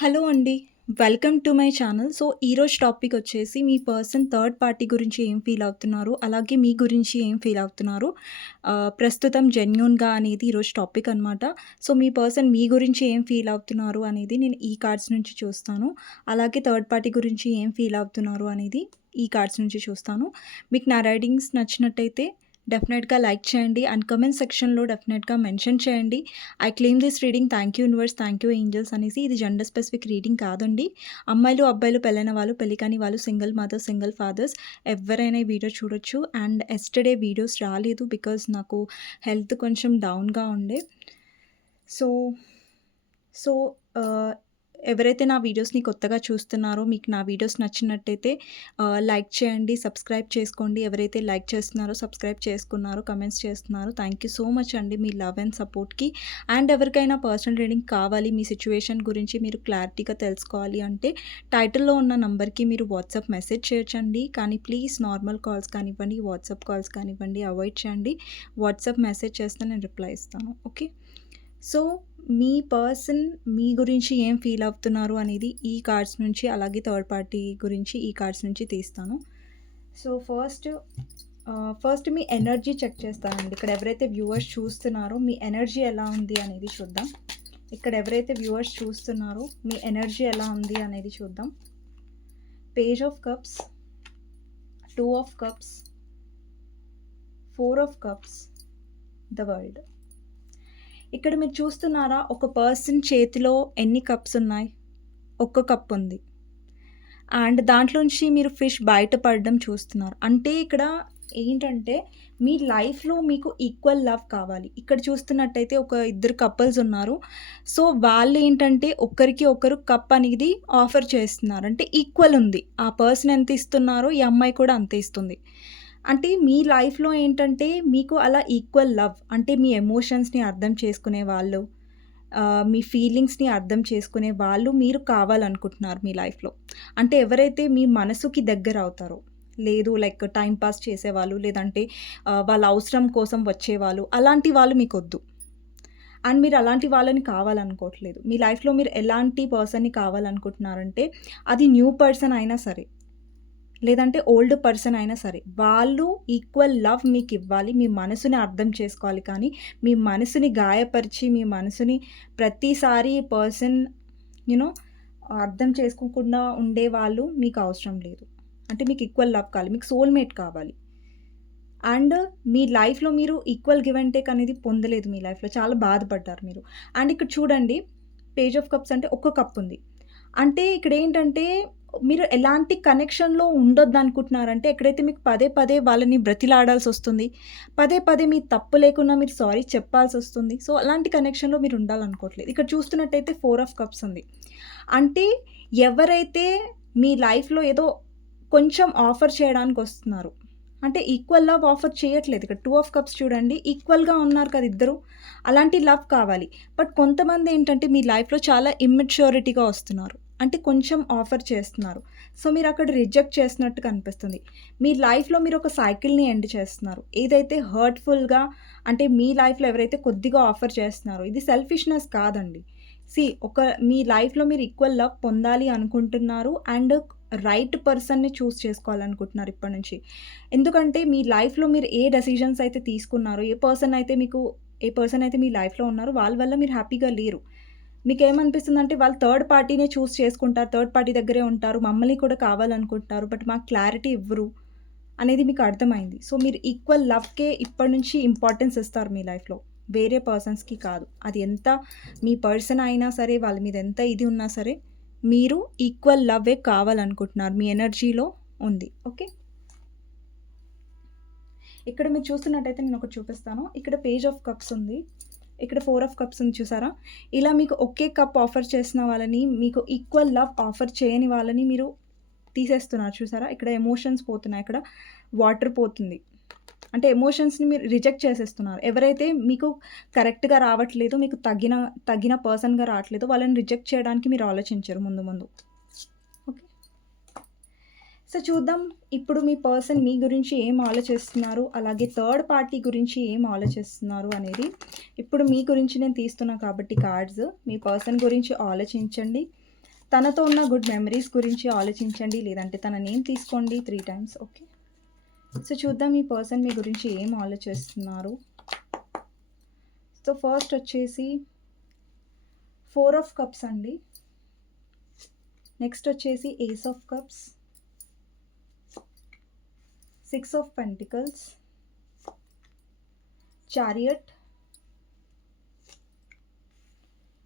Hello అండి. Welcome to my channel. So, ఈరోజు topic వచ్చేసి మీ పర్సన్ థర్డ్ పార్టీ గురించి ఏం ఫీల్ అవుతున్నారు? అలాగే మీ గురించి ఏం ఫీల్ అవుతున్నారు? ప్రస్తుతం జెన్యున్గా అనేది ఈరోజు టాపిక్ అనమాట. సో, మీ పర్సన్ మీ గురించి ఏం ఫీల్ అవుతున్నారు అనేది నేను ఈ కార్డ్స్ నుంచి చూస్తాను. అలాగే థర్డ్ పార్టీ గురించి ఏం ఫీల్ అవుతున్నారు అనేది ఈ కార్డ్స్ నుంచి చూస్తాను. మీకు నా రైడింగ్స్ నచ్చినట్టయితే డెఫినెట్‌గా లైక్ చేయండి అండ్ కమెంట్ సెక్షన్‌లో డెఫినెట్‌గా మెన్షన్ చేయండి. I claim this reading thank you universe, thank you angels అనేసి. ఇది జెండర్ స్పెసిఫిక్ రీడింగ్ కాదండి. అమ్మాయిలు, అబ్బాయిలు, పెళ్ళైన వాళ్ళు, పెళ్ళి కాని వాళ్ళు, సింగిల్ మదర్స్, సింగిల్ ఫాదర్స్ ఎవరైనా ఈ వీడియో చూడొచ్చు. అండ్ ఎస్టర్డే వీడియోస్ రాలేదు బికాజ్ నాకు హెల్త్ కొంచెం డౌన్‌గా ఉండే. సో, సో, uh, ఎవరైతే నా వీడియోస్‌ని కొత్తగా చూస్తున్నారో మీకు నా వీడియోస్ నచ్చినట్టయితే లైక్ చేయండి, సబ్స్క్రైబ్ చేసుకోండి. ఎవరైతే లైక్ చేస్తున్నారో, సబ్స్క్రైబ్ చేసుకున్నారో, కమెంట్స్ చేస్తున్నారో థ్యాంక్ యూ సో మచ్ అండి మీ లవ్ అండ్ సపోర్ట్‌కి. అండ్ ఎవరికైనా పర్సనల్ రీడింగ్ కావాలి, మీ సిచ్యువేషన్ గురించి మీరు క్లారిటీగా తెలుసుకోవాలి అంటే టైటిల్‌లో ఉన్న నంబర్‌కి మీరు వాట్సాప్ మెసేజ్ చేయొచ్చండి. కానీ ప్లీజ్ నార్మల్ కాల్స్ కానివ్వండి, వాట్సాప్ కాల్స్ కానివ్వండి అవాయిడ్ చేయండి. వాట్సాప్ మెసేజ్ చేస్తే నేను రిప్లై ఇస్తాను. ఓకే. సో, మీ పర్సన్ మీ గురించి ఏం ఫీల్ అవుతున్నారు అనేది ఈ కార్డ్స్ నుంచి అలాగే థర్డ్ పార్టీ గురించి ఈ కార్డ్స్ నుంచి తీస్తాను. సో, ఫస్ట్ ఫస్ట్ మీ ఎనర్జీ చెక్ చేస్తానండి. ఇక్కడ ఎవరైతే వ్యూవర్స్ చూస్తున్నారో మీ ఎనర్జీ ఎలా ఉంది అనేది చూద్దాం. ఇక్కడ ఎవరైతే వ్యూవర్స్ చూస్తున్నారో మీ ఎనర్జీ ఎలా ఉంది అనేది చూద్దాం. Page of cups, two of cups, four of cups, the world. ఇక్కడ మీరు చూస్తున్నారా ఒక పర్సన్ చేతిలో ఎన్ని కప్స్ ఉన్నాయి? ఒక్క కప్ ఉంది. అండ్ దాంట్లోంచి మీరు ఫిష్ బయటపడడం చూస్తున్నారు. అంటే ఇక్కడ ఏంటంటే మీ లైఫ్‌లో మీకు ఈక్వల్ లవ్ కావాలి. ఇక్కడ చూస్తున్నట్టయితే ఒక ఇద్దరు కపుల్స్ ఉన్నారు. సో, వాళ్ళు ఏంటంటే ఒకరికి ఒకరు కప్ అనేది ఆఫర్ చేస్తున్నారు. అంటే ఈక్వల్ ఉంది. ఆ పర్సన్ ఎంత ఇస్తున్నారో ఈ అమ్మాయి కూడా అంత ఇస్తుంది. అంటే మీ లైఫ్‌లో ఏంటంటే మీకు అలా ఈక్వల్ లవ్ అంటే మీ ఎమోషన్స్‌ని అర్థం చేసుకునే వాళ్ళు, మీ ఫీలింగ్స్‌ని అర్థం చేసుకునే వాళ్ళు మీరు కావాలనుకుంటున్నారు మీ లైఫ్‌లో. అంటే ఎవరైతే మీ మనసుకి దగ్గర అవుతారో, లేదు లైక్ టైంపాస్ పాస్ చేసేవాళ్ళు, లేదంటే వాళ్ళ అవసరం కోసం వచ్చేవాళ్ళు, అలాంటి వాళ్ళు మీకొద్దు. అండ్ మీరు అలాంటి వాళ్ళని కావాలనుకోవట్లేదు. మీ లైఫ్‌లో మీరు ఎలాంటి పర్సన్‌ని కావాలనుకుంటున్నారంటే అది న్యూ పర్సన్ అయినా సరే, లేదంటే ఓల్డ్ పర్సన్ అయినా సరే, వాళ్ళు ఈక్వల్ లవ్ మీకు ఇవ్వాలి మీ మనసుని అర్థం చేసుకోవాలి కానీ, మీ మనసుని గాయపరిచి, మీ మనసుని ప్రతిసారి పర్సన్ యూనో అర్థం చేసుకోకుండా ఉండే వాళ్ళు మీకు అవసరం లేదు. అంటే మీకు ఈక్వల్ లవ్ కావాలి. మీకు సోల్‌మేట్ కావాలి. అండ్ మీ లైఫ్‌లో మీరు ఈక్వల్ గివ్ అండ్ టేక్ అనేది పొందలేదు మీ లైఫ్‌లో. చాలా బాధపడ్డారు మీరు. అండ్ ఇక్కడ చూడండి పేజ్ ఆఫ్ కప్స్ అంటే ఒక్క కప్ ఉంది. అంటే ఇక్కడ ఏంటంటే మీరు ఎలాంటి కనెక్షన్‌లో ఉండొద్దు అనుకుంటున్నారంటే ఎక్కడైతే మీకు పదే పదే వాళ్ళని బ్రతిలాడాల్సి వస్తుంది పదే పదే మీ తప్పు లేకుండా మీరు సారీ చెప్పాల్సి వస్తుంది సో, అలాంటి కనెక్షన్‌లో మీరు ఉండాలనుకోవట్లేదు. ఇక్కడ చూస్తున్నట్టయితే ఫోర్ ఆఫ్ కప్స్ ఉంది. అంటే ఎవరైతే మీ లైఫ్‌లో ఏదో కొంచెం ఆఫర్ చేయడానికి వస్తున్నారు అంటే ఈక్వల్ లవ్ ఆఫర్ చేయట్లేదు. ఇక్కడ టూ ఆఫ్ కప్స్ చూడండి ఈక్వల్‌గా ఉన్నారు కదా ఇద్దరు. అలాంటి లవ్ కావాలి. బట్ కొంతమంది ఏంటంటే మీ లైఫ్‌లో చాలా ఇమ్మెచ్యూరిటీగా వస్తున్నారు. అంటే కొంచెం ఆఫర్ చేస్తున్నారు. సో, మీరు అక్కడ రిజెక్ట్ చేసినట్టు కనిపిస్తుంది. మీ లైఫ్‌లో మీరు ఒక సైకిల్‌ని ఎండ్ చేస్తున్నారు. ఏదైతే హర్ట్‌ఫుల్‌గా అంటే మీ లైఫ్‌లో ఎవరైతే కొద్దిగా ఆఫర్ చేస్తున్నారో ఇది సెల్ఫిష్‌నెస్ కాదండి. సీ ఒక మీ లైఫ్‌లో మీరు ఈక్వల్ లవ్ పొందాలి అనుకుంటున్నారు. అండ్ రైట్ పర్సన్‌ని చూస్ చేసుకోవాలనుకుంటున్నారు ఇప్పటి నుంచి. ఎందుకంటే మీ లైఫ్‌లో మీరు ఏ డెసిషన్స్ అయితే తీసుకున్నారో, ఏ పర్సన్ అయితే మీకు ఏ పర్సన్ అయితే మీ లైఫ్‌లో ఉన్నారో వాళ్ళ వల్ల మీరు హ్యాపీగా లేరు. మీకేమనిపిస్తుందంటే వాళ్ళు థర్డ్ పార్టీనే చూస్ చేసుకుంటారు. థర్డ్ పార్టీ దగ్గరే ఉంటారు. మమ్మల్ని కూడా కావాలనుకుంటారు బట్ మాకు క్లారిటీ ఇవ్వరు అనేది మీకు అర్థమైంది. సో, మీరు ఈక్వల్ లవ్‌కే ఇప్పటి నుంచి ఇంపార్టెన్స్ ఇస్తారు మీ లైఫ్‌లో. వేరే పర్సన్స్‌కి కాదు. అది ఎంత మీ పర్సన్ అయినా సరే, వాళ్ళ మీద ఎంత ఇది ఉన్నా సరే, మీరు ఈక్వల్ లవ్వే కావాలనుకుంటున్నారు. మీ ఎనర్జీలో ఉంది. ఓకే. ఇక్కడ మీరు చూస్తున్నట్టయితే నేను ఒకటి చూపిస్తాను. ఇక్కడ పేజ్ ఆఫ్ కప్స్ ఉంది. ఇక్కడ ఫోర్ ఆఫ్ కప్స్ ఉంది చూసారా? ఇలా మీకు ఒకే కప్ ఆఫర్ చేసిన వాళ్ళని, మీకు ఈక్వల్ లవ్ ఆఫర్ చేయని వాళ్ళని మీరు తీసేస్తున్నారు చూసారా? ఇక్కడ ఎమోషన్స్ పోతున్నాయి. ఇక్కడ వాటర్ పోతుంది. అంటే ఎమోషన్స్‌ని మీరు రిజెక్ట్ చేసేస్తున్నారు. ఎవరైతే మీకు కరెక్ట్‌గా రావట్లేదో, మీకు తగిన తగిన పర్సన్‌గా రావట్లేదో వాళ్ళని రిజెక్ట్ చేయడానికి మీరు ఆలోచించరు ముందు ముందు. సో, చూద్దాం ఇప్పుడు మీ పర్సన్ మీ గురించి ఏం ఆలోచిస్తున్నారు? అలాగే థర్డ్ పార్టీ గురించి ఏం ఆలోచిస్తున్నారు అనేది ఇప్పుడు మీ గురించి నేను తీస్తున్నా కాబట్టి కార్డ్స్. మీ పర్సన్ గురించి ఆలోచించండి. తనతో ఉన్న గుడ్ మెమరీస్ గురించి ఆలోచించండి. లేదంటే తన నేమ్ తీసుకోండి త్రీ టైమ్స్ ఓకే సో చూద్దాం ఈ పర్సన్ మీ గురించి ఏం ఆలోచిస్తున్నారు? సో ఫస్ట్ వచ్చేసి ఫోర్ ఆఫ్ కప్స్ అండి. నెక్స్ట్ వచ్చేసి ace of cups six of pentacles chariot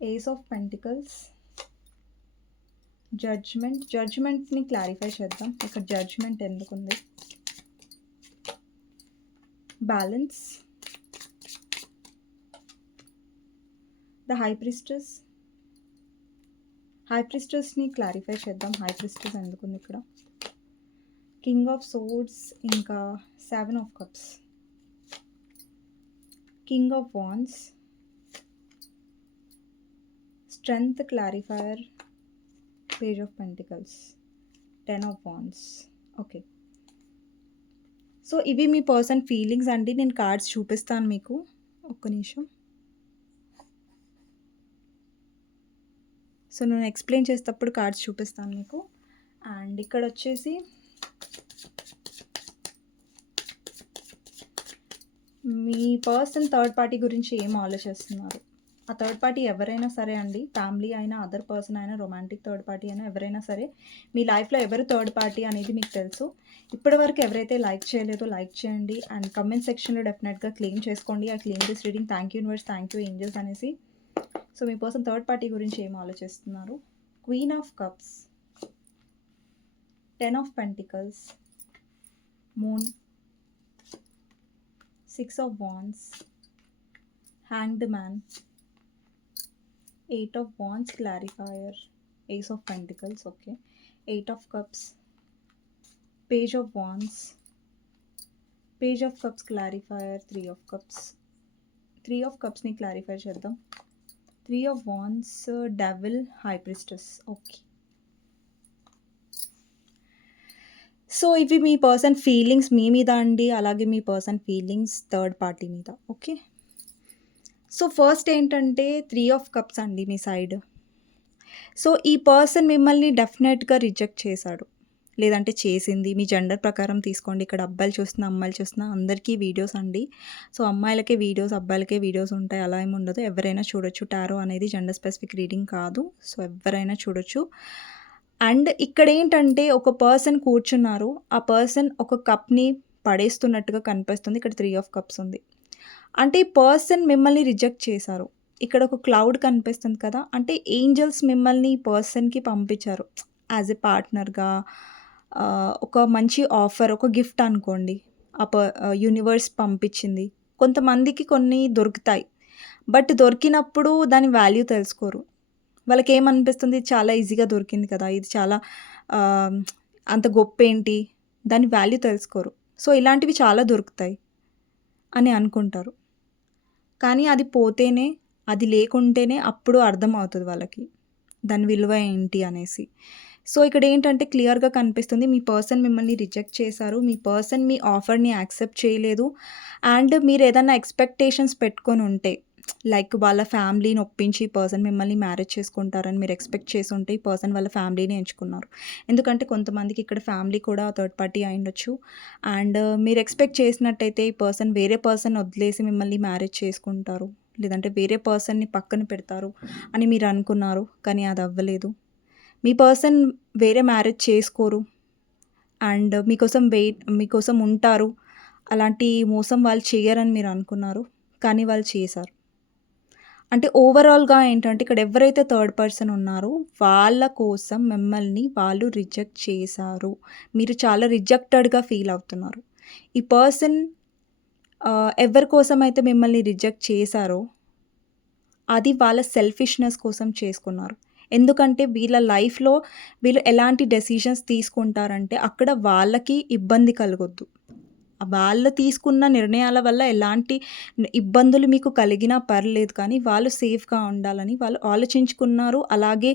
ace of pentacles judgement జడ్జ్మెంట్ని clarify చేద్దాం. ఇక్కడ జడ్జ్మెంట్ ఎందుకుంది? Balance the high priestess high ప్రిస్టస్ని clarify చేద్దాం. హై ప్రిస్టస్ ఎందుకుంది ఇక్కడ? కింగ్ ఆఫ్ సోర్డ్స్ ఇంకా seven of cups. King of wands. Strength clarifier. Page of pentacles. Ten of wands. Okay. So ఇవి మీ person feelings అండి. నేను కార్డ్స్ చూపిస్తాను మీకు. ఒక్క నిమిషం. సో నేను ఎక్స్ప్లెయిన్ చేసేటప్పుడు కార్డ్స్ చూపిస్తాను మీకు. అండ్ ఇక్కడ వచ్చేసి మీ పర్సన్ థర్డ్ పార్టీ గురించి ఏం ఆలోచిస్తున్నారు? ఆ థర్డ్ పార్టీ ఎవరైనా సరే అండి ఫ్యామిలీ అయినా అదర్ పర్సన్ అయినా రొమాంటిక్ థర్డ్ పార్టీ అయినా ఎవరైనా సరే మీ లైఫ్లో ఎవరు థర్డ్ పార్టీ అనేది మీకు తెలుసు. ఇప్పటివరకు ఎవరైతే లైక్ చేయలేదో లైక్ చేయండి అండ్ కమెంట్ సెక్షన్లో డెఫినెట్గా క్లెయిమ్ చేసుకోండి. ఆ claim this reading thank you universe thank you angels అనేసి. సో మీ పర్సన్ థర్డ్ పార్టీ గురించి ఏం ఆలోచిస్తున్నారు? Queen of cups. ten of pentacles moon six of wands hanged man eight of wands clarifier ace of pentacles okay eight of cups page of wands page of cups clarifier three of cups three of కప్స్ని clarify చేద్దాం three of wands devil high priestess okay So ఇవి మీ person feelings మీ మీద అండి అలాగే మీ person feelings third party మీద okay? So first ఏంటంటే త్రీ ఆఫ్ కప్స్ అండి మీ సైడ్. సో ఈ పర్సన్ మిమ్మల్ని డెఫినెట్గా రిజెక్ట్ చేశాడు. లేదంటే చేసింది. మీ జెండర్ ప్రకారం తీసుకోండి. ఇక్కడ అబ్బాయిలు చూస్తున్నా అమ్మాయిలు చూస్తున్నా అందరికీ వీడియోస్ అండి. సో అమ్మాయిలకే వీడియోస్ అబ్బాయిలకే వీడియోస్ ఉంటాయి. అలా ఏమి ఉండదు ఎవరైనా చూడొచ్చు. టారో అనేది జెండర్ స్పెసిఫిక్ రీడింగ్ కాదు. సో ఎవరైనా చూడొచ్చు. అండ్ ఇక్కడ ఏంటంటే ఒక పర్సన్ కూర్చున్నారు. ఆ పర్సన్ ఒక కప్ని పడేస్తున్నట్టుగా కనిపిస్తుంది. ఇక్కడ త్రీ ఆఫ్ కప్స్ ఉంది. అంటే ఈ పర్సన్ మిమ్మల్ని రిజెక్ట్ చేశారు. ఇక్కడ ఒక క్లౌడ్ కనిపిస్తుంది కదా. అంటే ఏంజల్స్ మిమ్మల్ని ఈ పర్సన్కి పంపించారు. యాజ్ ఎ పార్ట్నర్గా ఒక మంచి ఆఫర్ ఒక గిఫ్ట్ అనుకోండి. ఆ ప యూనివర్స్ పంపించింది. కొంతమందికి కొన్ని దొరుకుతాయి. బట్ దొరికినప్పుడు దాని వాల్యూ తెలుసుకోరు. వాళ్ళకి ఏమనిపిస్తుంది చాలా ఈజీగా దొరికింది కదా. ఇది చాలా అంత గొప్ప ఏంటి దాని వాల్యూ తెలుసుకోరు. సో ఇలాంటివి చాలా దొరుకుతాయి అని అనుకుంటారు. కానీ అది పోతేనే అది లేకుంటేనే అప్పుడు అర్థం అవుతుంది వాళ్ళకి. దాని విలువ ఏంటి అనేసి. సో ఇక్కడ ఏంటంటే క్లియర్గా కనిపిస్తుంది మీ పర్సన్ మిమ్మల్ని రిజెక్ట్ చేశారు మీ పర్సన్ మీ ఆఫర్ని యాక్సెప్ట్ చేయలేదు అండ్ మీరు ఏదైనా ఎక్స్పెక్టేషన్స్ పెట్టుకొని ఉంటే లైక్ వాళ్ళ ఫ్యామిలీని ఒప్పించి ఈ పర్సన్ మిమ్మల్ని మ్యారేజ్ చేసుకుంటారని మీరు ఎక్స్పెక్ట్ చేసి ఉంటే ఈ పర్సన్ వాళ్ళ ఫ్యామిలీని ఎంచుకున్నారు. ఎందుకంటే కొంతమందికి ఇక్కడ ఫ్యామిలీ కూడా థర్డ్ పార్టీ అయి ఉండొచ్చు. అండ్ uh, మీరు ఎక్స్పెక్ట్ చేసినట్టయితే ఈ పర్సన్ వేరే పర్సన్ వదిలేసి మిమ్మల్ని మ్యారేజ్ చేసుకుంటారు. లేదంటే వేరే పర్సన్ని పక్కన పెడతారు అని మీరు అనుకున్నారు కానీ అది అవ్వలేదు. మీ పర్సన్ వేరే మ్యారేజ్ చేసుకోరు. అండ్ మీకోసం వెయిట్ మీకోసం ఉంటారు. అలాంటి మోసం వాళ్ళు చేయరని మీరు అనుకున్నారు కానీ వాళ్ళు చేశారు. అంటే ఓవరాల్గా ఏంటంటే ఇక్కడ ఎవరైతే థర్డ్ పర్సన్ ఉన్నారో వాళ్ళ కోసం మిమ్మల్ని వాళ్ళు రిజెక్ట్ చేశారు. మీరు చాలా రిజెక్టెడ్గా ఫీల్ అవుతున్నారు. ఈ పర్సన్ ఎవరి కోసం అయితే మిమ్మల్ని రిజెక్ట్ చేశారో అది వాళ్ళ సెల్ఫిష్నెస్ కోసం చేసుకున్నారు. ఎందుకంటే వీళ్ళ లైఫ్లో వీళ్ళు ఎలాంటి డెసిషన్స్ తీసుకుంటారంటే అక్కడ వాళ్ళకి ఇబ్బంది కలగొద్దు. వాళ్ళు తీసుకున్న నిర్ణయాల వల్ల ఎలాంటి ఇబ్బందులు మీకు కలిగినా పర్లేదు కానీ వాళ్ళు సేఫ్గా ఉండాలని వాళ్ళు ఆలోచించుకున్నారు అలాగే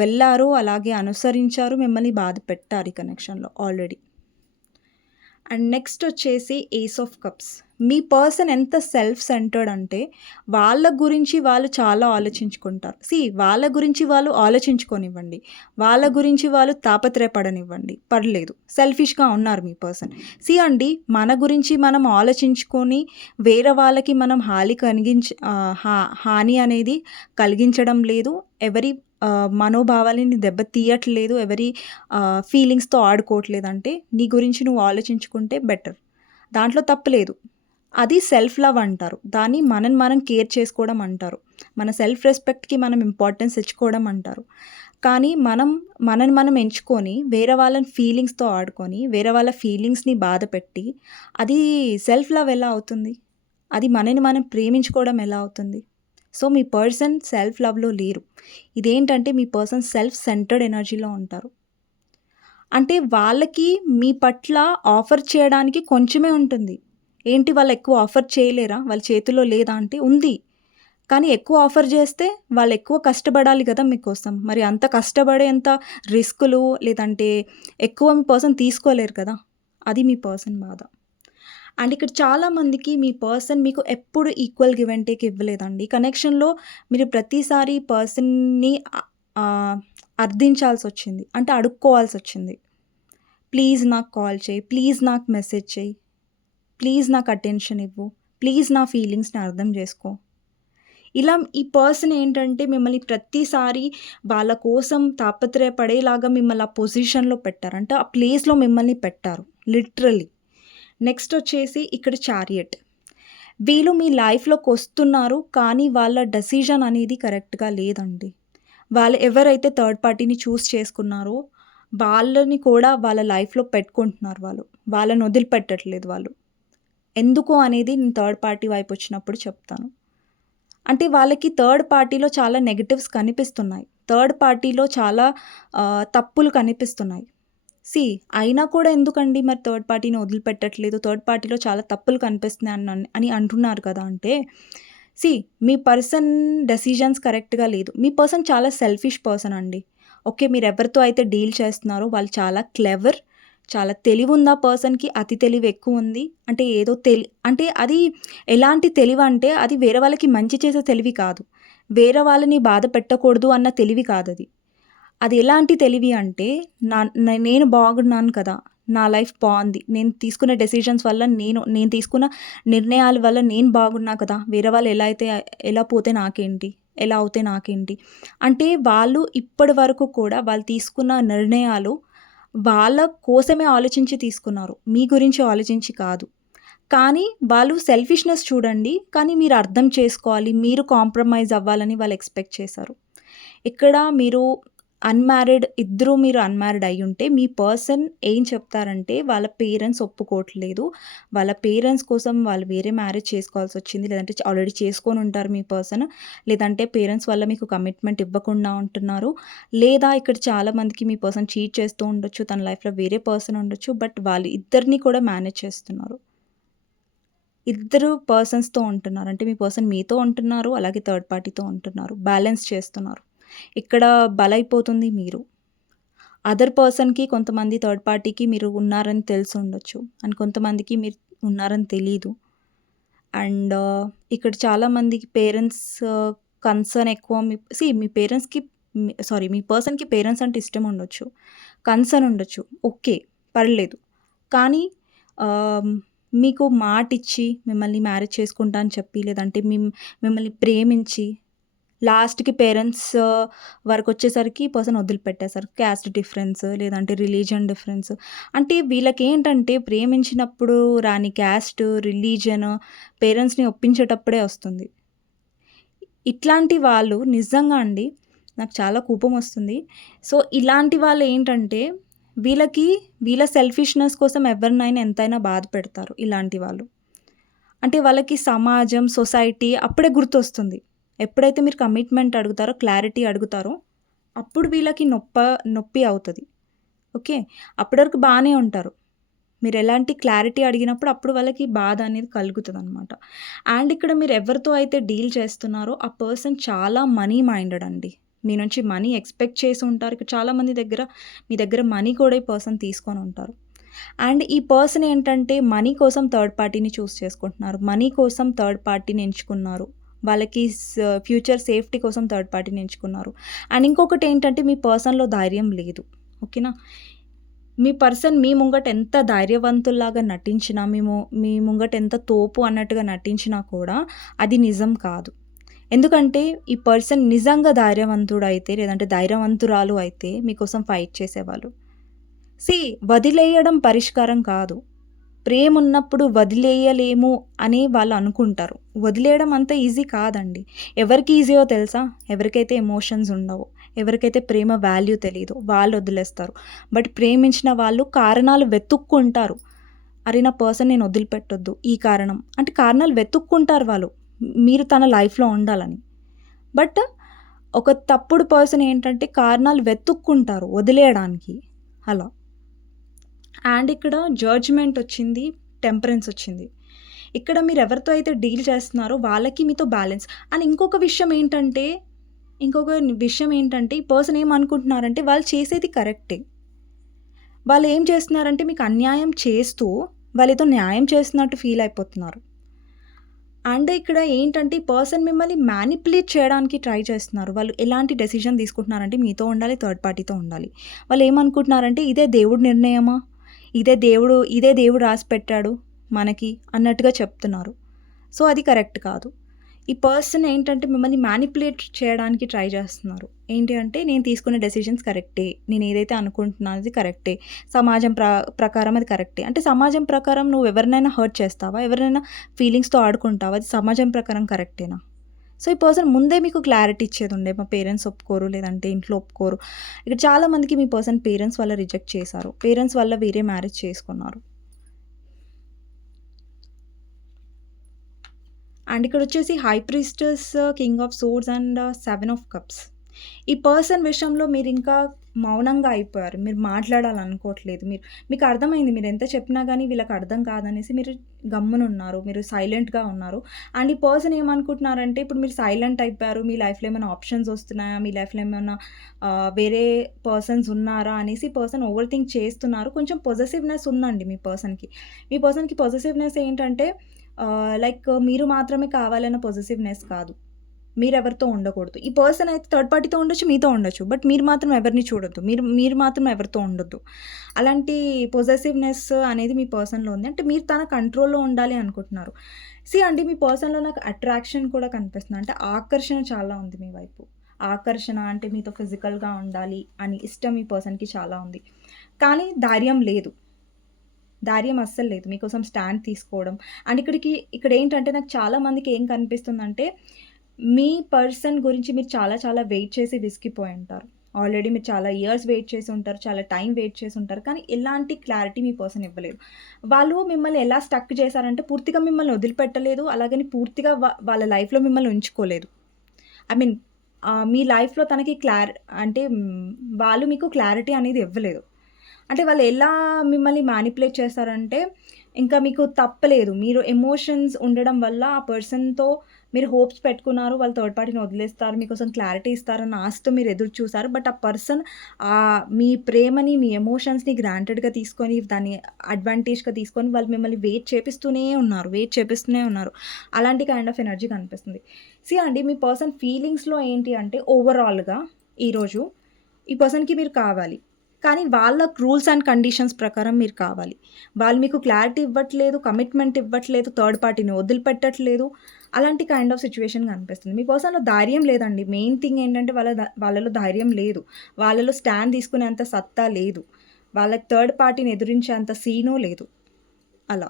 వెళ్ళారు అలాగే అనుసరించారు మిమ్మల్ని బాధ పెట్టారు ఈ కనెక్షన్లో ఆల్రెడీ. అండ్ నెక్స్ట్ వచ్చేసి ఏస్ ఆఫ్ కప్స్ మీ పర్సన్ ఎంత సెల్ఫ్ సెంటర్డ్ అంటే వాళ్ళ గురించి వాళ్ళు చాలా ఆలోచించుకుంటారు. సి వాళ్ళ గురించి వాళ్ళు ఆలోచించుకోనివ్వండి. వాళ్ళ గురించి వాళ్ళు తాపత్రయపడనివ్వండి. పర్లేదు సెల్ఫిష్గా ఉన్నారు మీ పర్సన్. సి అండి మన గురించి మనం ఆలోచించుకొని వేరే వాళ్ళకి మనం హాని కలిగించ హా హాని అనేది కలిగించడం లేదు. ఎవరి మనోభావాలని దెబ్బ తీయట్లేదు ఎవరి ఫీలింగ్స్తో ఆడుకోవట్లేదు అంటే నీ గురించి నువ్వు ఆలోచించుకుంటే బెటర్ దాంట్లో తప్పులేదు అది సెల్ఫ్ లవ్ అంటారు. దాన్ని మనం మనం కేర్ చేసుకోవడం అంటారు. మన సెల్ఫ్ రెస్పెక్ట్కి మనం ఇంపార్టెన్స్ ఇచ్చుకోవడం అంటారు. కానీ మనం మనని మనం ఎంచుకొని వేరే వాళ్ళని ఫీలింగ్స్తో ఆడుకొని వేరే వాళ్ళ ఫీలింగ్స్ని బాధ పెట్టి అది సెల్ఫ్ లవ్ ఎలా అవుతుంది? అది మనని మనం ప్రేమించుకోవడం ఎలా అవుతుంది? సో మీ పర్సన్ సెల్ఫ్ లవ్లో లేరు. ఇదేంటంటే మీ పర్సన్ సెల్ఫ్ సెంటర్డ్ ఎనర్జీలో ఉంటారు. అంటే వాళ్ళకి మీ పట్ల ఆఫర్ చేయడానికి కొంచెమే ఉంటుంది. ఏంటి వాళ్ళు ఎక్కువ ఆఫర్ చేయలేరా? వాళ్ళ చేతిలో లేదా అంటే ఉంది. కానీ ఎక్కువ ఆఫర్ చేస్తే వాళ్ళు ఎక్కువ కష్టపడాలి కదా మీకోసం మరి అంత కష్టపడేంత రిస్కులు లేదంటే ఎక్కువ మీ పర్సన్ తీసుకోలేరు కదా? అది మీ పర్సన్ బాధ. అండ్ ఇక్కడ చాలామందికి మీ పర్సన్ మీకు ఎప్పుడు ఈక్వల్ గివ్ అండ్ టేక్ ఇవ్వలేదండి. కనెక్షన్లో మీరు ప్రతిసారి పర్సన్ని అర్థించాల్సి వచ్చింది అంటే అడుక్కోవాల్సి వచ్చింది ప్లీజ్ నాకు కాల్ చేయి. ప్లీజ్ నాకు మెసేజ్ చేయి. ప్లీజ్ నాకు అటెన్షన్ ఇవ్వు. ప్లీజ్ నా ఫీలింగ్స్ని అర్థం చేసుకో. ఇలా ఈ పర్సన్ ఏంటంటే మిమ్మల్ని ప్రతిసారి వాళ్ళ కోసం తాపత్రయపడేలాగా మిమ్మల్ని ఆ పొజిషన్లో పెట్టారు. అంటే ఆ ప్లేస్లో మిమ్మల్ని పెట్టారు. లిటరలీ నెక్స్ట్ వచ్చేసి ఇక్కడ చారియట్ వీళ్ళు మీ లైఫ్లోకి వస్తున్నారు కానీ వాళ్ళ డెసిజన్ అనేది కరెక్ట్గా లేదండి. వాళ్ళు ఎవరైతే థర్డ్ పార్టీని చూస్ చేసుకున్నారో వాళ్ళని కూడా వాళ్ళ లైఫ్లో పెట్టుకుంటున్నారు వాళ్ళు. వాళ్ళని వదిలిపెట్టట్లేదు వాళ్ళు. ఎందుకు అనేది నేను థర్డ్ పార్టీ వైపు వచ్చినప్పుడు చెప్తాను. అంటే వాళ్ళకి థర్డ్ పార్టీలో చాలా నెగటివ్స్ కనిపిస్తున్నాయి. థర్డ్ పార్టీలో చాలా తప్పులు కనిపిస్తున్నాయి. సి అయినా కూడా ఎందుకండి మరి థర్డ్ పార్టీని వదిలిపెట్టట్లేదు? థర్డ్ పార్టీలో చాలా తప్పులు కనిపిస్తున్నాయి అని అని అంటున్నారు కదా అంటే సి మీ పర్సన్ డెసిజన్స్ కరెక్ట్గా లేదు. మీ పర్సన్ చాలా సెల్ఫిష్ పర్సన్ అండి. ఓకే మీరు ఎవరితో అయితే డీల్ చేస్తున్నారో వాళ్ళు చాలా క్లెవర్ చాలా తెలివి ఉంది ఆ పర్సన్కి అతి తెలివి ఎక్కువ ఉంది. అంటే ఏదో తెలి అంటే అది ఎలాంటి తెలివి అంటే అది వేరే వాళ్ళకి మంచి చేసే తెలివి కాదు. వేరే వాళ్ళని బాధ పెట్టకూడదు అన్న తెలివి కాదు అది అది ఎలాంటి తెలివి అంటే నా నేను బాగున్నాను కదా నా లైఫ్ బాగుంది నేను తీసుకున్న డెసిషన్స్ వల్ల నేను నేను తీసుకున్న నిర్ణయాల వల్ల నేను బాగున్నా కదా వేరే వాళ్ళు ఎలా అయితే ఎలా పోతే నాకేంటి ఎలా అవుతే నాకేంటి. అంటే వాళ్ళు ఇప్పటి వరకు కూడా వాళ్ళు తీసుకున్న నిర్ణయాలు వాళ్ళ కోసమే ఆలోచించి తీసుకున్నారు మీ గురించి ఆలోచించి కాదు. కానీ వాళ్ళు సెల్ఫిష్నెస్ చూడండి కానీ మీరు అర్థం చేసుకోవాలి మీరు కాంప్రమైజ్ అవ్వాలని వాళ్ళు ఎక్స్పెక్ట్ చేశారు. ఇక్కడ మీరు అన్మ్యారీడ్ ఇద్దరు మీరు అన్మ్యారీడ్ అయి ఉంటే మీ పర్సన్ ఏం చెప్తారంటే వాళ్ళ పేరెంట్స్ ఒప్పుకోవట్లేదు. వాళ్ళ పేరెంట్స్ కోసం వాళ్ళు వేరే మ్యారేజ్ చేసుకోవాల్సి వచ్చింది. లేదంటే ఆల్రెడీ చేసుకొని ఉంటారు మీ పర్సన్ లేదంటే పేరెంట్స్ వల్ల మీకు కమిట్మెంట్ ఇవ్వకుండా ఉంటున్నారు. లేదా ఇక్కడ చాలామందికి మీ పర్సన్ చీట్ చేస్తూ ఉండొచ్చు. తన లైఫ్లో వేరే పర్సన్ ఉండొచ్చు. బట్ వాళ్ళు ఇద్దరిని కూడా మేనేజ్ చేస్తున్నారు. ఇద్దరు పర్సన్స్తో ఉంటున్నారు. అంటే మీ పర్సన్ మీతో ఉంటున్నారు. అలాగే థర్డ్ పార్టీతో ఉంటున్నారు. బ్యాలెన్స్ చేస్తున్నారు. ఇక్కడ బలైపోతుంది మీరు. అదర్ పర్సన్కి కొంతమంది థర్డ్ పార్టీకి మీరు ఉన్నారని తెలిసి ఉండొచ్చు అండ్ కొంతమందికి మీరు ఉన్నారని తెలీదు. అండ్ uh, ఇక్కడ చాలామందికి పేరెంట్స్ కన్సర్న్ ఎక్కువ మీ సి మీ పేరెంట్స్కి సారీ మీ పర్సన్కి పేరెంట్స్ అంటే ఇష్టం ఉండొచ్చు. కన్సర్న్ ఉండొచ్చు. ఓకే పర్లేదు. కానీ um, మీకు మాట ఇచ్చి మిమ్మల్ని మ్యారేజ్ చేసుకుంటా అని చెప్పి లేదంటే మిమ్ మిమ్మల్ని ప్రేమించి లాస్ట్కి పేరెంట్స్ వరకు వచ్చేసరికి పర్సన్ వదిలిపెట్టేశారు. క్యాస్ట్ డిఫరెన్స్ లేదంటే రిలీజన్ డిఫరెన్స్. అంటే వీళ్ళకి ఏంటంటే ప్రేమించినప్పుడు రాని క్యాస్ట్ రిలీజన్ పేరెంట్స్ని ఒప్పించేటప్పుడే వస్తుంది. ఇట్లాంటి వాళ్ళు నిజంగా అండి నాకు చాలా కోపం వస్తుంది. సో ఇలాంటి వాళ్ళు ఏంటంటే వీళ్ళకి వీళ్ళ సెల్ఫిష్నెస్ కోసం ఎవరినైనా ఎంతైనా బాధ పెడతారు ఇలాంటి వాళ్ళు. అంటే వాళ్ళకి సమాజం సొసైటీ అప్పుడే గుర్తొస్తుంది. ఎప్పుడైతే మీరు కమిట్మెంట్ అడుగుతారో క్లారిటీ అడుగుతారో అప్పుడు వీళ్ళకి నొప్ప నొప్పి అవుతుంది. ఓకే? అప్పటి వరకు బాగానే ఉంటారు. మీరు ఎలాంటి క్లారిటీ అడిగినప్పుడు అప్పుడు వాళ్ళకి బాధ అనేది కలుగుతుంది అనమాట అండ్ ఇక్కడ మీరు ఎవరితో అయితే డీల్ చేస్తున్నారో ఆ పర్సన్ చాలా మనీ మైండెడ్ అండి. మీ నుంచి మనీ ఎక్స్పెక్ట్ చేసి ఉంటారు. ఇక్కడ చాలామంది దగ్గర మీ దగ్గర మనీ కూడా ఈ పర్సన్ తీసుకొని ఉంటారు. అండ్ ఈ పర్సన్ ఏంటంటే మనీ కోసం థర్డ్ పార్టీని చూస్ చేసుకుంటున్నారు. మనీ కోసం థర్డ్ పార్టీని ఎంచుకున్నారు. వాళ్ళకి ఫ్యూచర్ సేఫ్టీ కోసం థర్డ్ పార్టీని ఎంచుకున్నారు అండ్ ఇంకొకటి ఏంటంటే మీ పర్సన్లో ధైర్యం లేదు. ఓకేనా మీ పర్సన్ మీ ముంగట ఎంత ధైర్యవంతుల్లాగా నటించినా మేము మీ ముంగట ఎంత తోపు అన్నట్టుగా నటించినా కూడా అది నిజం కాదు. ఎందుకంటే ఈ పర్సన్ నిజంగా ధైర్యవంతుడు అయితే లేదంటే ధైర్యవంతురాలు అయితే మీకోసం ఫైట్ చేసేవాళ్ళు. సి వదిలేయడం పరిష్కారం కాదు. ప్రేమ ఉన్నప్పుడు వదిలేయలేము అని వాళ్ళు అనుకుంటారు. వదిలేయడం అంత ఈజీ కాదండి. ఎవరికి ఈజీయో తెలుసా? ఎవరికైతే ఎమోషన్స్ ఉండవో ఎవరికైతే ప్రేమ వాల్యూ తెలియదు వాళ్ళు వదిలేస్తారు. బట్ ప్రేమించిన వాళ్ళు కారణాలు వెతుక్కుంటారు. అరే నా పర్సన్ నేను వదిలిపెట్టొద్దు ఈ కారణం. అంటే కారణాలు వెతుక్కుంటారు వాళ్ళు. మీరు తన లైఫ్లో ఉండాలని. బట్ ఒక తప్పుడు పర్సన్ ఏంటంటే కారణాలు వెతుక్కుంటారు వదిలేయడానికి. అలా. అండ్ ఇక్కడ జడ్జ్మెంట్ వచ్చింది టెంపరెన్స్ వచ్చింది. ఇక్కడ మీరు ఎవరితో అయితే డీల్ చేస్తున్నారో వాళ్ళకి మీతో బ్యాలెన్స్ అండ్ ఇంకొక విషయం ఏంటంటే ఇంకొక విషయం ఏంటంటే ఈ పర్సన్ ఏమనుకుంటున్నారంటే వాళ్ళు చేసేది కరెక్టే వాళ్ళు ఏం చేస్తున్నారంటే మీకు అన్యాయం చేస్తూ వాళ్ళతో న్యాయం చేస్తున్నట్టు ఫీల్ అయిపోతున్నారు. అండ్ ఇక్కడ ఏంటంటే ఈ పర్సన్ మిమ్మల్ని మ్యానిపులేట్ చేయడానికి ట్రై చేస్తున్నారు. వాళ్ళు ఎలాంటి డెసిషన్ తీసుకుంటున్నారంటే మీతో ఉండాలి థర్డ్ పార్టీతో ఉండాలి. వాళ్ళు ఏమనుకుంటున్నారంటే ఇదే దేవుడి నిర్ణయమా? ఇదే దేవుడు ఇదే దేవుడు రాసి పెట్టాడు మనకి అన్నట్టుగా చెప్తున్నారు. సో అది కరెక్ట్ కాదు. ఈ పర్సన్ ఏంటంటే మిమ్మల్ని మ్యానిపులేట్ చేయడానికి ట్రై చేస్తున్నారు. ఏంటి అంటే నేను తీసుకునే డెసిషన్స్ కరెక్టే నేను ఏదైతే అనుకుంటున్నాను అది కరెక్టే సమాజం ప్ర ప్రకారం అది కరెక్టే. అంటే సమాజం ప్రకారం నువ్వు ఎవరినైనా హర్ట్ చేస్తావా? ఎవరినైనా ఫీలింగ్స్తో ఆడుకుంటావా? అది సమాజం ప్రకారం కరెక్టేనా? సో ఈ పర్సన్ ముందే మీకు క్లారిటీ ఇచ్చేది ఉండే మా పేరెంట్స్ ఒప్పుకోరు లేదంటే ఇంట్లో ఒప్పుకోరు. ఇక్కడ చాలామందికి మీ పర్సన్ పేరెంట్స్ వల్ల రిజెక్ట్ చేశారు. పేరెంట్స్ వల్ల వేరే మ్యారేజ్ చేసుకున్నారు. అండ్ ఇక్కడ వచ్చేసి high priestess king of swords and seven of cups. ఈ పర్సన్ విషయంలో మీరు ఇంకా మౌనంగా అయిపోయారు. మీరు మాట్లాడాలనుకోవట్లేదు. మీరు మీకు అర్థమైంది. మీరు ఎంత చెప్పినా కానీ వీళ్ళకి అర్థం కాదనేసి మీరు గమ్మునున్నారు. మీరు సైలెంట్గా ఉన్నారు. అండ్ ఈ పర్సన్ ఏమనుకుంటున్నారంటే ఇప్పుడు మీరు సైలెంట్ అయిపోయారు. మీ లైఫ్లో ఏమైనా ఆప్షన్స్ వస్తున్నాయా? మీ లైఫ్లో ఏమైనా వేరే పర్సన్స్ ఉన్నారా అనేసి పర్సన్ ఓవర్ థింక్ చేస్తున్నారు. కొంచెం పొజెసివ్నెస్ ఉందండి మీ పర్సన్కి. మీ పర్సన్కి పొజెసివ్నెస్ ఏంటంటే లైక్ మీరు మాత్రమే కావాలన్న పొజెసివ్నెస్ కాదు. మీరు ఎవరితో ఉండకూడదు. ఈ పర్సన్ అయితే థర్డ్ పార్టీతో ఉండొచ్చు మీతో ఉండొచ్చు. బట్ మీరు మాత్రం ఎవరిని చూడొద్దు. మీరు మీరు మాత్రం ఎవరితో ఉండొద్దు. అలాంటి పొజెసివ్నెస్ అనేది మీ పర్సన్లో ఉంది. అంటే మీరు తన కంట్రోల్లో ఉండాలి అనుకుంటున్నారు. సి అంటే మీ పర్సన్లో నాకు అట్రాక్షన్ కూడా కనిపిస్తుంది. అంటే ఆకర్షణ చాలా ఉంది మీ వైపు. ఆకర్షణ అంటే మీతో ఫిజికల్గా ఉండాలి అని ఇష్టం ఈ పర్సన్కి చాలా ఉంది. కానీ ధైర్యం లేదు. ధైర్యం అస్సలు లేదు. మీకోసం స్టాండ్ తీసుకోవడం. అండ్ ఇక్కడికి ఇక్కడ ఏంటంటే నాకు చాలా మందికి ఏం కనిపిస్తుందంటే మీ పర్సన్ గురించి మీరు చాలా చాలా వెయిట్ చేసి విసిగిపోయి ఉంటారు. ఆల్రెడీ మీరు చాలా ఇయర్స్ వెయిట్ చేసి ఉంటారు చాలా టైం వెయిట్ చేసి ఉంటారు కానీ ఎలాంటి క్లారిటీ మీ పర్సన్ ఇవ్వలేదు. వాళ్ళు మిమ్మల్ని ఎలా స్టక్ చేశారంటే పూర్తిగా మిమ్మల్ని వదిలిపెట్టలేదు అలాగని పూర్తిగా వాళ్ళ లైఫ్లో మిమ్మల్ని ఉంచుకోలేదు. ఐ మీన్ మీ లైఫ్లో తనకి క్లారి అంటే వాళ్ళు మీకు క్లారిటీ అనేది ఇవ్వలేదు. అంటే వాళ్ళు ఎలా మిమ్మల్ని మ్యానిపులేట్ చేస్తారంటే ఇంకా మీకు తప్పలేదు. మీరు ఎమోషన్స్ ఉండడం వల్ల ఆ పర్సన్తో మీరు హోప్స్ పెట్టుకున్నారు వాళ్ళు థర్డ్ పార్టీని వదిలేస్తారు మీకోసం క్లారిటీ ఇస్తారన్న ఆశతో మీరు ఎదురు చూసారు బట్ ఆ పర్సన్ మీ ప్రేమని మీ ఎమోషన్స్ని గ్రాంటెడ్గా తీసుకొని దాన్ని అడ్వాంటేజ్గా తీసుకొని వాళ్ళు మిమ్మల్ని వెయిట్ చేపిస్తూనే ఉన్నారు వెయిట్ చేపిస్తూనే ఉన్నారు. అలాంటి కైండ్ ఆఫ్ ఎనర్జీ కనిపిస్తుంది. సి అండి మీ పర్సన్ ఫీలింగ్స్లో ఏంటి అంటే ఓవరాల్గా ఈరోజు ఈ పర్సన్కి మీరు కావాలి. కానీ వాళ్ళ రూల్స్ అండ్ కండిషన్స్ ప్రకారం మీరు కావాలి. వాళ్ళు మీకు క్లారిటీ ఇవ్వట్లేదు కమిట్మెంట్ ఇవ్వట్లేదు థర్డ్ పార్టీని వదిలిపెట్టట్లేదు అలాంటి కైండ్ ఆఫ్ సిచ్యువేషన్ కనిపిస్తుంది. మీ ధైర్యం లేదండి. మెయిన్ థింగ్ ఏంటంటే వాళ్ళ వాళ్ళలో ధైర్యం లేదు. వాళ్ళలో స్టాండ్ తీసుకునేంత సత్తా లేదు. వాళ్ళకి థర్డ్ పార్టీని ఎదురించేంత సీను లేదు. అలా.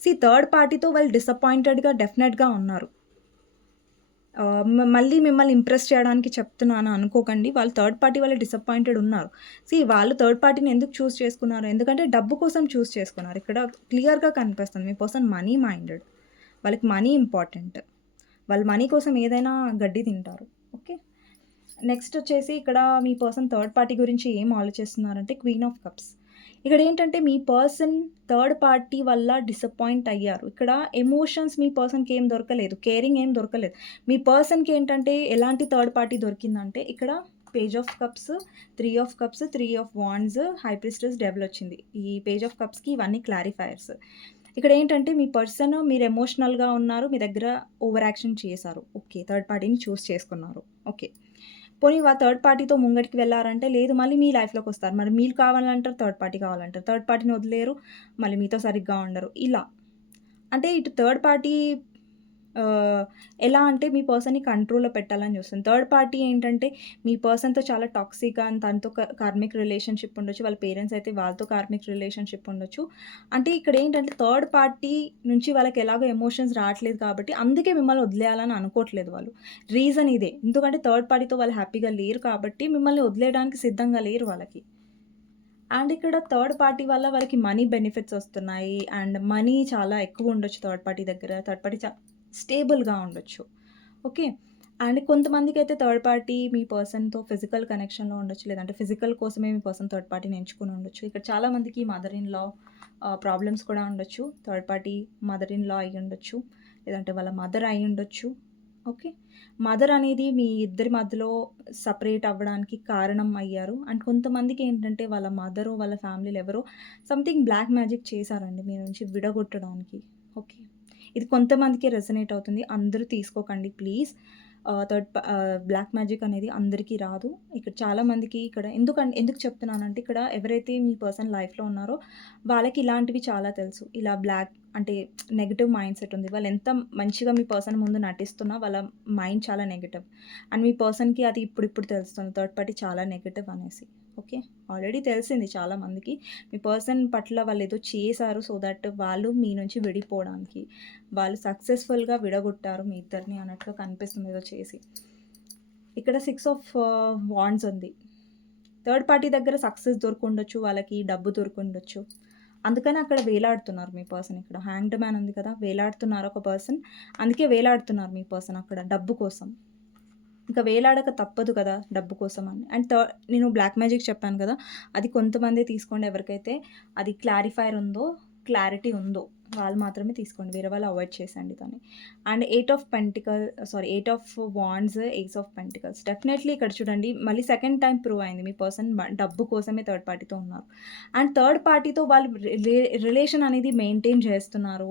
సి థర్డ్ పార్టీతో వాళ్ళు డిసప్పాయింటెడ్గా డెఫినెట్గా ఉన్నారు. మళ్ళీ మిమ్మల్ని ఇంప్రెస్ చేయడానికి చెప్తున్నాను అనుకోకండి. వాళ్ళు థర్డ్ పార్టీ వాళ్ళు డిసప్పాయింటెడ్ ఉన్నారు. సి వాళ్ళు థర్డ్ పార్టీని ఎందుకు చూస్ చేసుకున్నారు? ఎందుకంటే డబ్బు కోసం చూస్ చేసుకున్నారు. ఇక్కడ క్లియర్గా కనిపిస్తుంది. మీ పర్సన్ మనీ మైండెడ్ వాళ్ళకి మనీ ఇంపార్టెంట్ వాళ్ళు మనీ కోసం ఏదైనా గడ్డి తింటారు. ఓకే నెక్స్ట్ వచ్చేసి ఇక్కడ మీ పర్సన్ థర్డ్ పార్టీ గురించి ఏం ఆలోచిస్తున్నారంటే క్వీన్ ఆఫ్ కప్స్ ఇక్కడ ఏంటంటే మీ పర్సన్ థర్డ్ పార్టీ వల్ల డిసప్పాయింట్ అయ్యారు. ఇక్కడ ఎమోషన్స్ మీ పర్సన్కి ఏం దొరకలేదు. కేరింగ్ ఏం దొరకలేదు. మీ పర్సన్కి ఏంటంటే ఎలాంటి థర్డ్ పార్టీ దొరికిందంటే ఇక్కడ page of cups three of cups three of wands high priestess devil వచ్చింది. ఈ పేజ్ ఆఫ్ కప్స్కి ఇవన్నీ క్లారిఫైయర్స్ ఇక్కడ ఏంటంటే మీ పర్సన్ మీరు ఎమోషనల్గా ఉన్నారు మీ దగ్గర ఓవర్ యాక్షన్ చేశారు. ఓకే థర్డ్ పార్టీని చూస్ చేసుకున్నారు. ఓకే పోనీ ఆ థర్డ్ పార్టీతో ముంగటికి వెళ్ళారంటే లేదు మళ్ళీ మీ లైఫ్లోకి వస్తారు. మరి మీరు కావాలంటారు థర్డ్ పార్టీ కావాలంటారు. థర్డ్ పార్టీని వదిలేరు మళ్ళీ మీతో సరిగ్గా ఉండరు. ఇలా. అంటే ఇటు థర్డ్ పార్టీ ఎలా అంటే మీ పర్సన్‌ని కంట్రోల్‌లో పెట్టాలని చూస్తుంది. థర్డ్ పార్టీ ఏంటంటే మీ పర్సన్‌తో చాలా టాక్సిక్‌గా అండ్ తనతో కార్మిక్ రిలేషన్‌షిప్ ఉండొచ్చు. వాళ్ళ పేరెంట్స్ అయితే వాళ్ళతో కార్మిక్ రిలేషన్‌షిప్ ఉండొచ్చు. అంటే ఇక్కడ ఏంటంటే థర్డ్ పార్టీ నుంచి వాళ్ళకి ఎలాగో ఎమోషన్స్ రావట్లేదు కాబట్టి అందుకే మిమ్మల్ని వదిలేయాలని అనుకోవట్లేదు వాళ్ళు. రీజన్ ఇదే. ఎందుకంటే థర్డ్ పార్టీతో వాళ్ళు హ్యాపీగా లేరు కాబట్టి మిమ్మల్ని వదిలేయడానికి సిద్ధంగా లేరు వాళ్ళకి. అండ్ ఇక్కడ థర్డ్ పార్టీ వల్ల వాళ్ళకి మనీ బెనిఫిట్స్ వస్తున్నాయి. అండ్ మనీ చాలా ఎక్కువ ఉండొచ్చు థర్డ్ పార్టీ దగ్గర. థర్డ్ పార్టీ స్టేబుల్‌గా ఉండొచ్చు. ఓకే. అండ్ కొంతమందికి అయితే థర్డ్ పార్టీ మీ పర్సన్‌తో ఫిజికల్ కనెక్షన్‌లో ఉండొచ్చు. లేదంటే ఫిజికల్ కోసమే మీ పర్సన్ థర్డ్ పార్టీని ఎంచుకుని ఉండొచ్చు. ఇక్కడ చాలామందికి మదర్ ఇన్ లా ప్రాబ్లమ్స్ కూడా ఉండొచ్చు. Third party mother in law అయ్యుండొచ్చు. లేదంటే వాళ్ళ మదర్ అయి ఉండొచ్చు ఓకే. మదర్ అనేది మీ ఇద్దరి మధ్యలో సపరేట్ అవ్వడానికి కారణం అయ్యారు. అండ్ కొంతమందికి ఏంటంటే వాళ్ళ మదరు వాళ్ళ ఫ్యామిలీలో ఎవరో సంథింగ్ బ్లాక్ మ్యాజిక్ చేశారండి మీ నుంచి విడగొట్టడానికి. ఓకే. ఇది కొంతమందికి రెసనేట్ అవుతుంది. అందరూ తీసుకోకండి ప్లీజ్. థర్డ్ బ్లాక్ మ్యాజిక్ అనేది అందరికీ రాదు. ఇక్కడ చాలామందికి ఇక్కడ ఎందుకంటే ఎందుకు చెప్తున్నానంటే ఇక్కడ ఎవరైతే మీ పర్సన్ లైఫ్‌లో ఉన్నారో వాళ్ళకి ఇలాంటివి చాలా తెలుసు. ఇలా బ్లాక్ అంటే నెగిటివ్ మైండ్ సెట్ ఉంది. వాళ్ళు ఎంత మంచిగా మీ పర్సన్ ముందు నటిస్తున్నా వాళ్ళ మైండ్ చాలా నెగిటివ్ అండ్ మీ పర్సన్‌కి అది ఇప్పుడు ఇప్పుడు తెలుస్తుంది. థర్డ్ పార్టీ చాలా నెగిటివ్ అనేసి. ఓకే. ఆల్రెడీ తెలిసింది చాలా మందికి. మీ పర్సన్ పట్ల వాళ్ళు ఏదో చేశారు. సో దట్ వాళ్ళు మీ నుంచి విడిపోవడానికి. వాళ్ళు సక్సెస్‌ఫుల్‌గా విడగొట్టారు మీ ఇద్దరిని అన్నట్లు కనిపిస్తుంది ఏదో చేసి. ఇక్కడ సిక్స్ ఆఫ్ వాండ్స్ ఉంది. థర్డ్ పార్టీ దగ్గర సక్సెస్ దొరుకుండొచ్చు వాళ్ళకి డబ్బు దొరుకుండొచ్చు అందుకని అక్కడ వేలాడుతున్నారు మీ పర్సన్ ఇక్కడ. హ్యాంగ్డ్ మ్యాన్ ఉంది కదా! వేలాడుతున్నారు ఒక పర్సన్. అందుకే వేలాడుతున్నారు మీ పర్సన్ అక్కడ డబ్బు కోసం. ఇంకా వేలాడక తప్పదు కదా! డబ్బు కోసం అని. అండ్ థర్డ్ నేను బ్లాక్ మ్యాజిక్ చెప్పాను కదా! అది కొంతమందే తీసుకోండి ఎవరికైతే అది క్లారిఫైర్ ఉందో, క్లారిటీ ఉందో వాళ్ళు మాత్రమే తీసుకోండి. వేరే వాళ్ళు అవాయిడ్ చేసేయండి దాన్ని. And eight of pentacle sorry eight of wands, eights of pentacles. Definitely ఇక్కడ చూడండి మళ్ళీ సెకండ్ టైం ప్రూవ్ అయింది. మీ పర్సన్ డబ్బు కోసమే థర్డ్ పార్టీతో ఉన్నారు. అండ్ థర్డ్ పార్టీతో వాళ్ళు రిలేషన్ అనేది మెయింటైన్ చేస్తున్నారు.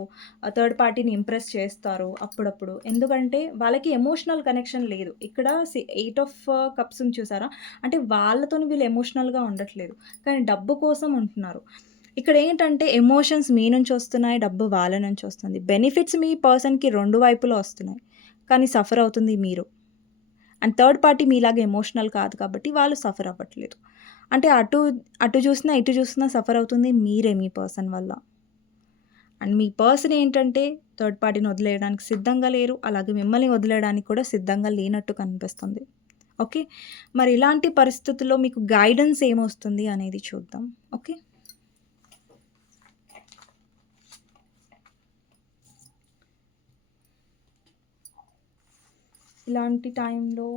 థర్డ్ పార్టీని ఇంప్రెస్ చేస్తారు అప్పుడప్పుడు. ఎందుకంటే వాళ్ళకి ఎమోషనల్ కనెక్షన్ లేదు. ఇక్కడ సి ఎయిట్ ఆఫ్ కప్స్ చూసారా? అంటే వాళ్ళతోని వీళ్ళు ఎమోషనల్‌గా ఉండట్లేదు. కానీ డబ్బు కోసం ఉంటున్నారు. ఇక్కడ ఏంటంటే ఎమోషన్స్ మీ నుంచి వస్తున్నాయి. డబ్బు వాళ్ళ నుంచి వస్తుంది. బెనిఫిట్స్ మీ పర్సన్‌కి రెండు వైపులా వస్తున్నాయి. కానీ సఫర్ అవుతుంది మీరు. అండ్ థర్డ్ పార్టీ మీలాగా ఎమోషనల్ కాదు కాబట్టి వాళ్ళు సఫర్ అవ్వట్లేదు. అంటే అటు అటు చూసినా, ఇటు చూసినా సఫర్ అవుతుంది మీరే మీ పర్సన్ వల్ల. అండ్ మీ పర్సన్ ఏంటంటే థర్డ్ పార్టీని వదిలేయడానికి సిద్ధంగా లేరు. అలాగే మిమ్మల్ని వదిలేయడానికి కూడా సిద్ధంగా లేనట్టు కనిపిస్తుంది. ఓకే. మరి ఇలాంటి పరిస్థితుల్లో మీకు గైడెన్స్ ఏమొస్తుంది అనేది చూద్దాం. ఓకే. ఇలాంటి టైంలో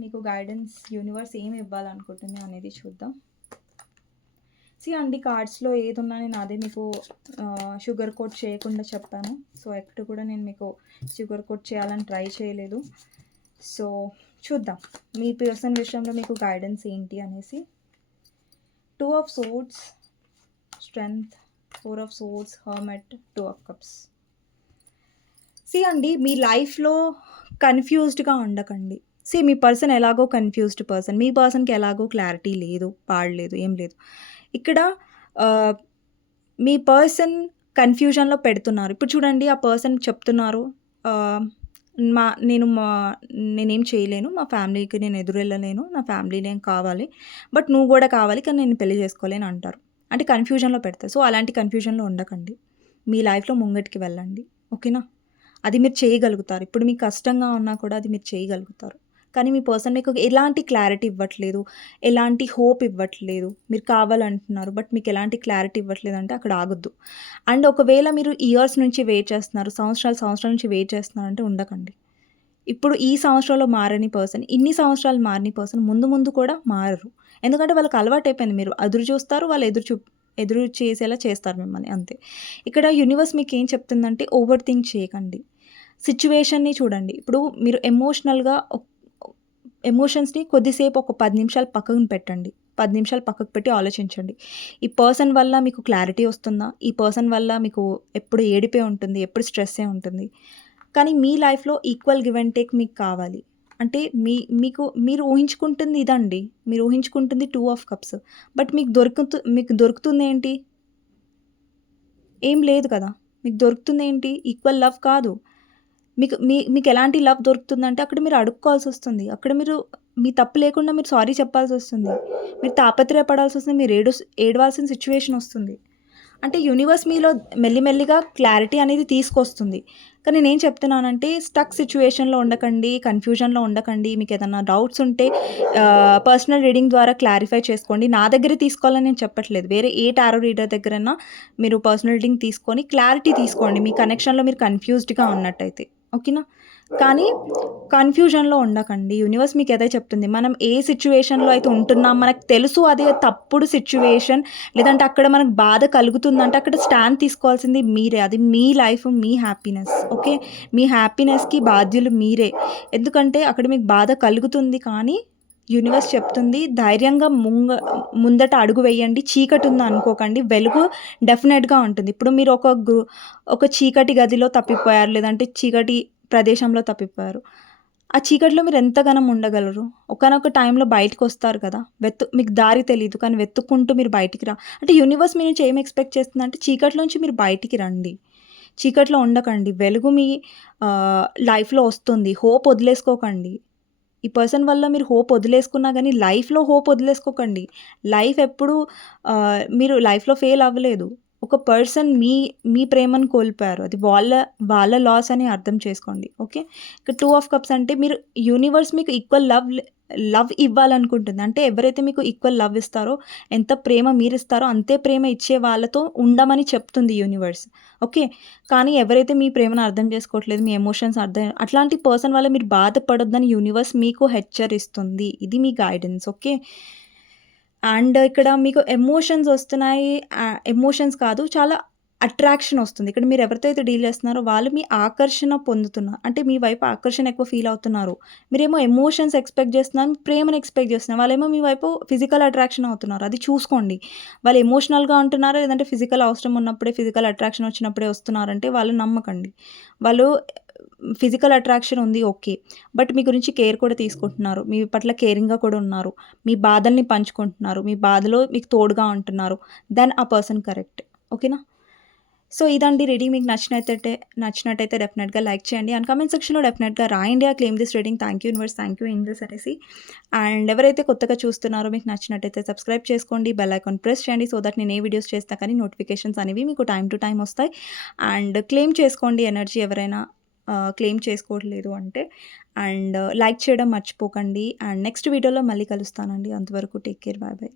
మీకు గైడెన్స్ యూనివర్స్ ఏమి ఇవ్వాలనుకుంటుంది అనేది చూద్దాం. సి అండి కార్డ్స్‌లో ఏదున్నా నేను అదే మీకు షుగర్ కోట్ చేయకుండా చెప్పాను. సో ఎక్కడ కూడా నేను మీకు షుగర్ కోట్ చేయాలని ట్రై చేయలేదు. సో చూద్దాం. మీ పర్సన్ విషయంలో మీకు గైడెన్స్ ఏంటి అనేసి. Two of swords strength, four of swords hermit two of cups. See అండి మీ లైఫ్‌లో కన్‌ఫ్యూజ్డ్‌గా ఉండకండి. సీ మీ పర్సన్ ఎలాగో కన్‌ఫ్యూజ్డ్ పర్సన్. మీ పర్సన్‌కి ఎలాగో క్లారిటీ లేదు, పాడలేదు ఏం లేదు. ఇక్కడ మీ పర్సన్ కన్‌ఫ్యూజన్‌లో పెడుతున్నారు. ఇప్పుడు చూడండి ఆ పర్సన్ చెప్తున్నారు మా నేను మా నేనేం చేయలేను. మా ఫ్యామిలీకి నేను ఎదురెళ్ళలేను. నా ఫ్యామిలీ నేను కావాలి. బట్ నువ్వు కూడా కావాలి. కానీ నేను పెళ్ళి చేసుకోలేను అంటారు. అంటే కన్‌ఫ్యూజన్‌లో పెడతారు. సో అలాంటి కన్‌ఫ్యూజన్‌లో ఉండకండి. మీ లైఫ్‌లో ముంగటికి వెళ్ళండి. ఓకేనా? అది మీరు చేయగలుగుతారు. ఇప్పుడు మీకు కష్టంగా ఉన్నా కూడా అది మీరు చేయగలుగుతారు. కానీ మీ పర్సన్ మీకు ఎలాంటి క్లారిటీ ఇవ్వట్లేదు. ఎలాంటి హోప్ ఇవ్వట్లేదు. మీరు కావాలంటున్నారు. బట్ మీకు ఎలాంటి క్లారిటీ ఇవ్వట్లేదంటే అక్కడ ఆగొద్దు. అండ్ ఒకవేళ మీరు ఇయర్స్ నుంచి వెయిట్ చేస్తున్నారు. సంవత్సరాలు, సంవత్సరాల నుంచి వెయిట్ చేస్తున్నారంటే ఉండకండి. ఇప్పుడు ఈ సంవత్సరంలో మారని పర్సన్, ఇన్ని సంవత్సరాలు మారని పర్సన్ ముందు ముందు కూడా మారరు. ఎందుకంటే వాళ్ళకి అలవాటైపోయింది. మీరు ఎదురు చూస్తారు. వాళ్ళు ఎదురు చూ ఎదురు చేసేలా చేస్తారు మిమ్మల్ని అంతే. ఇక్కడ యూనివర్స్ మీకు ఏం చెప్తుందంటే ఓవర్ థింక్ చేయకండి. సిచ్యువేషన్ని చూడండి. ఇప్పుడు మీరు ఎమోషనల్‌గా ఎమోషన్స్‌ని కొద్దిసేపు ఒక పది నిమిషాలు పక్కన పెట్టండి. పది నిమిషాలు పక్కకు పెట్టి ఆలోచించండి. ఈ పర్సన్ వల్ల మీకు క్లారిటీ వస్తుందా? ఈ పర్సన్ వల్ల మీకు ఎప్పుడు ఏడిపే ఉంటుంది. ఎప్పుడు స్ట్రెస్సే ఉంటుంది. కానీ మీ లైఫ్‌లో ఈక్వల్ గివ్ అండ్ టేక్ మీకు కావాలి. అంటే మీ మీకు మీరు ఊహించుకుంటుంది ఇదండి. మీరు ఊహించుకుంటుంది టూ ఆఫ్ కప్స్. బట్ మీకు దొరుకుతు మీకు దొరుకుతుంది ఏంటి ఏం లేదు కదా! మీకు దొరుకుతుంది ఏంటి ఈక్వల్ లవ్ కాదు. మీకు మీ మీకు ఎలాంటి లవ్ దొరుకుతుందంటే అక్కడ మీరు అడుక్కోవాల్సి వస్తుంది అక్కడ మీరు మీ తప్పు లేకుండా మీరు సారీ చెప్పాల్సి వస్తుంది మీరు తాపత్రయపడాల్సొస్తుంది. మీరు ఏడు ఏడవాల్సిన సిచ్యువేషన్ వస్తుంది. అంటే యూనివర్స్ మీలో మెల్లిమెల్లిగా క్లారిటీ అనేది తీసుకొస్తుంది. కానీ నేనేం చెప్తున్నానంటే స్టక్ సిచ్యువేషన్లో ఉండకండి. కన్‌ఫ్యూజన్‌లో ఉండకండి. మీకు ఏదైనా డౌట్స్ ఉంటే పర్సనల్ రీడింగ్ ద్వారా క్లారిఫై చేసుకోండి. నా దగ్గరే తీసుకోవాలని నేను చెప్పట్లేదు. వేరే ఏ టారో రీడర్ దగ్గరైనా మీరు పర్సనల్ రీడింగ్ తీసుకొని క్లారిటీ తీసుకోండి. మీ కనెక్షన్‌లో మీరు కన్‌ఫ్యూజ్డ్‌గా ఉన్నట్టయితే. ఓకేనా? కానీ కన్‌ఫ్యూజన్‌లో ఉండకండి. యూనివర్స్ మీకు ఏదైతే చెప్తుంది. మనం ఏ సిచ్యువేషన్లో అయితే ఉంటున్నాం మనకు తెలుసు అది తప్పుడు సిచ్యువేషన్ లేదంటే అక్కడ మనకు బాధ కలుగుతుందంటే అక్కడ స్టాండ్ తీసుకోవాల్సింది మీరే. అది మీ లైఫ్, మీ హ్యాపీనెస్. ఓకే. మీ హ్యాపీనెస్‌కి బాధ్యులు మీరే. ఎందుకంటే అక్కడ మీకు బాధ కలుగుతుంది కానీ యూనివర్స్ చెప్తుంది ధైర్యంగా ముంగ ముందట అడుగు వేయండి. చీకటి ఉందా అనుకోకండి వెలుగు డెఫినెట్‌గా ఉంటుంది. ఇప్పుడు మీరు ఒక గ్రూ ఒక చీకటి గదిలో తప్పిపోయారు. లేదంటే చీకటి ప్రదేశంలో తప్పిపోయారు. ఆ చీకటిలో మీరు ఎంతగనం ఉండగలరు? ఒకానొక టైంలో బయటకు వస్తారు కదా! వెతు మీకు దారి తెలియదు కానీ వెతుక్కుంటూ మీరు బయటికి రా అంటే యూనివర్స్ మీ నుంచి ఏం ఎక్స్‌పెక్ట్ చేస్తుందంటే చీకటిలోంచి మీరు బయటికి రండి. చీకట్లో ఉండకండి. వెలుగు మీ లైఫ్‌లో వస్తుంది. హోప్ వదిలేసుకోకండి. ఈ పర్సన్ వల్ల మీరు హోప్ వదిలేసుకున్నా కానీ లైఫ్‌లో హోప్ వదిలేసుకోకండి. లైఫ్ ఎప్పుడు మీరు లైఫ్‌లో ఫెయిల్ అవ్వలేదు. ఒక పర్సన్ మీ మీ ప్రేమను కోల్పోయారు. అది వాళ్ళ వాళ్ళ లాస్ అని అర్థం చేసుకోండి. ఓకే. ఇక టూ ఆఫ్ కప్స్ అంటే మీరు యూనివర్స్ మీకు ఈక్వల్ లవ్ లవ్ ఇవ్వాలనుకుంటుంది. అంటే ఎవరైతే మీకు ఈక్వల్ లవ్ ఇస్తారో ఎంత ప్రేమ మీరిస్తారో అంతే ప్రేమ ఇచ్చే వాళ్ళతో ఉండమని చెప్తుంది యూనివర్స్. ఓకే. కానీ ఎవరైతే మీ ప్రేమను అర్థం చేసుకోవట్లేదు. మీ ఎమోషన్స్ అర్థం అట్లాంటి పర్సన్ వల్ల మీరు బాధపడొద్దని యూనివర్స్ మీకు హెచ్చరిస్తుంది. ఇది మీ గైడెన్స్. ఓకే. అండ్ ఇక్కడ మీకు ఎమోషన్స్ వస్తున్నాయి. ఎమోషన్స్ కాదు చాలా అట్రాక్షన్ వస్తుంది. ఇక్కడ మీరు ఎవరితో అయితే డీల్ చేస్తున్నారో వాళ్ళు మీ ఆకర్షణ పొందుతున్నారు. అంటే మీ వైపు ఆకర్షణ ఎక్కువ ఫీల్ అవుతున్నారు. మీరేమో ఎమోషన్స్ ఎక్స్‌పెక్ట్ చేస్తున్నారు. ప్రేమను ఎక్స్‌పెక్ట్ చేస్తున్నారు. వాళ్ళేమో మీ వైపు ఫిజికల్ అట్రాక్షన్ అవుతున్నారు. అది చూసుకోండి. వాళ్ళు ఎమోషనల్‌గా ఉంటున్నారా? లేదంటే ఫిజికల్ అవసరం ఉన్నప్పుడే ఫిజికల్ అట్రాక్షన్ వచ్చినప్పుడే వస్తున్నారంటే వాళ్ళు నమ్మకండి. వాళ్ళు ఫిజికల్ అట్రాక్షన్ ఉంది ఓకే. బట్ మీ గురించి కేర్ కూడా తీసుకుంటున్నారు. మీ పట్ల కేరింగ్‌గా కూడా ఉన్నారు. మీ బాధల్ని పంచుకుంటున్నారు. మీ బాధలో మీకు తోడుగా ఉంటున్నారు. దెన్ ఆ పర్సన్ కరెక్ట్. ఓకేనా? సో ఇదండి రీడింగ్ మీకు నచ్చినట్టయితే నచ్చినట్టయితే డెఫినెట్‌గా లైక్ చేయండి. అండ్ కమెంట్ సెక్షన్‌లో డెఫినెట్‌గా రాయండి. India claim this reading. Thank you universe. Thank you angels అనేసి. అండ్ ఎవరైతే కొత్తగా చూస్తున్నారో మీకు నచ్చినట్టయితే సబ్స్క్రైబ్ చేసుకోండి. బెల్ ఐకాన్ ప్రెస్ చేయండి. సో దట్ నేను ఏ వీడియోస్ చేస్తా కానీ నోటిఫికేషన్స్ అనేవి మీకు టైం టు టైమ్ వస్తాయి. అండ్ క్లెయిమ్ చేసుకోండి ఎనర్జీ ఎవరైనా క్లెయిమ్ చేసుకోవట్లేదు అంటే. అండ్ లైక్ చేయడం మర్చిపోకండి. అండ్ నెక్స్ట్ వీడియోలో మళ్ళీ కలుస్తానండి. అంతవరకు టేక్ కేర్. Bye bye.